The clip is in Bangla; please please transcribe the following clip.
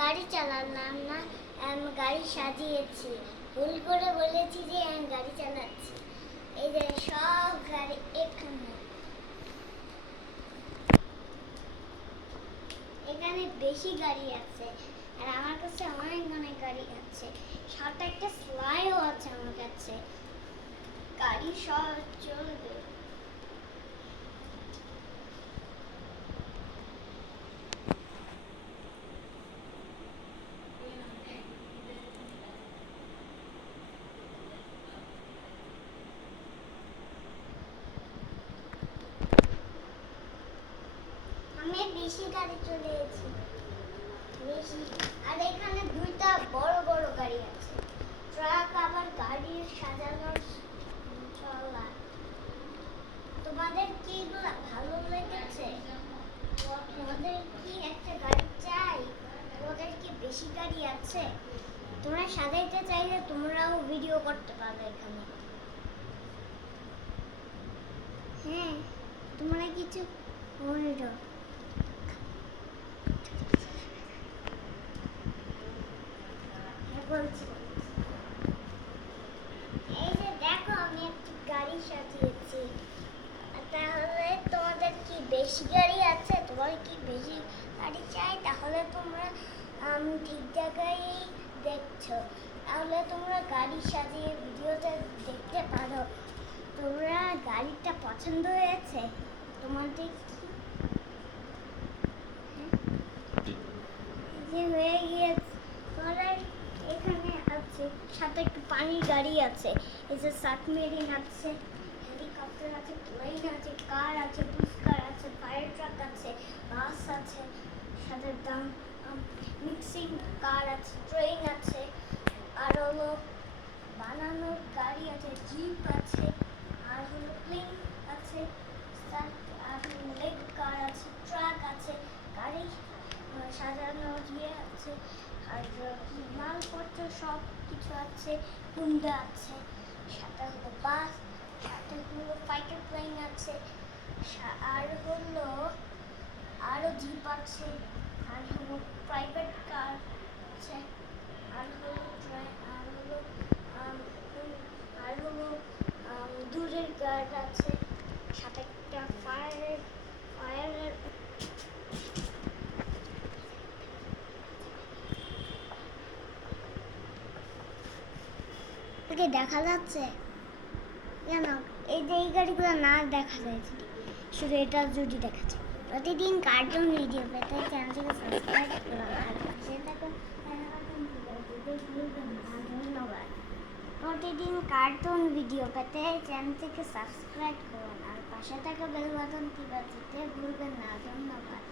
গাড়ি চালালাম না, আমি গাড়ি সাজিয়েছি। ভুল করে বলেছি যে আমি গাড়ি চালাচ্ছি। এই যে সব গাড়ি এখানে বেশি গাড়ি আছে, আর আমার কাছে অনেক অনেক গাড়ি আছে। সাথে একটা স্লাইও আছে আমার কাছে। গাড়ি সব চলবে। আমি বেশি গাড়ি চলে এসেছি, বেশি। আর এখানে দুইটা বড় বড় গাড়ি আছে, ট্রাক আবার গাড়ি সাজানোর চলা। তোমাদের কি এগুলো ভালো লেগেছে? তোমাদের কি একটা গাড়ি চাই? তোমাদের কি বেশি গাড়ি আছে? তোমরা সাজাইতে চাইলে তোমরাও ভিডিও করতে পারবে এখানে। হ্যাঁ, তোমরা কিছু বলো। বলছি, এই যে দেখো আমি একটা গাড়ি সাজিয়েছি। তাহলে তোমাদের কি বেশি গাড়ি আছে? তোমার কি বেশি গাড়ি চাই? তাহলে তোমরা ঠিক জায়গায় দেখছো। তাহলে তোমরা গাড়ি সাজিয়ে ভিডিওটা দেখতে পারো। তোমরা গাড়িটা পছন্দ হয়েছে? তোমাদের যে হয়ে গিয়েছে। তোমাদের এখানে আছে, সাথে একটু পানির গাড়ি আছে। এই যে সাবমেরিন আছে, হেলিকপ্টার আছে, প্লেন আছে, কার আছে, পুস্কার আছে, ফায়ার ট্রাক আছে, বাস আছে, সাথে মিক্সিং কার আছে, ট্রেন আছে, আর হলো বানানোর গাড়ি আছে, জিপ আছে, আর হলো প্লেন আছে, আর লেগ কার আছে, ট্রাক আছে, গাড়ি সাজানো দিয়ে আছে, আর মালপত্র সব কিছু আছে, হুন্ডা আছে, সাথে হলো বাস, সাথে হলো ফাইটার প্লেন আছে, আর হলো আরো জিপ আছে, আর হলো প্রাইভেট কার আছে, আর হলো আর হলো দূরের গার্ড আছে, সাথে একটা ফায়ারের দেখা যাচ্ছে কেন? এই যে এই গাড়িগুলো না দেখা যাচ্ছে, শুধু এটা যদি দেখা যায়। প্রতিদিন কার্টুন ভিডিও পেতে চ্যানেলটিকে সাবস্ক্রাইব করুন আর পাশে থাকা ধন্যবাদ। প্রতিদিন কার্টুন ভিডিও পেতে চ্যানেলটিকে সাবস্ক্রাইব করুন আর পাশে থাকা বেল বাটন টিপতে ভুলবেন না। ধন্যবাদ।